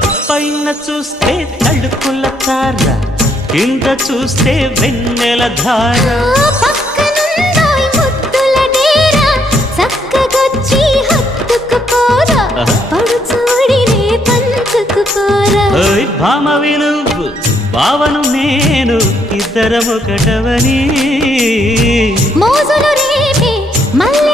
పైన చూస్తే తడుకుల తార, కింద చూస్తే వెన్నెల ధార. పక్కనుందోయ్ ముద్దుల డేరా, చక్కగొచ్చి హత్తుకుపోరా, పడు చూడినే పంచుకుపోరా. భామ విలువు భావను నేను, ఇద్దరమొకటవని మోజులు రేపే మల్లె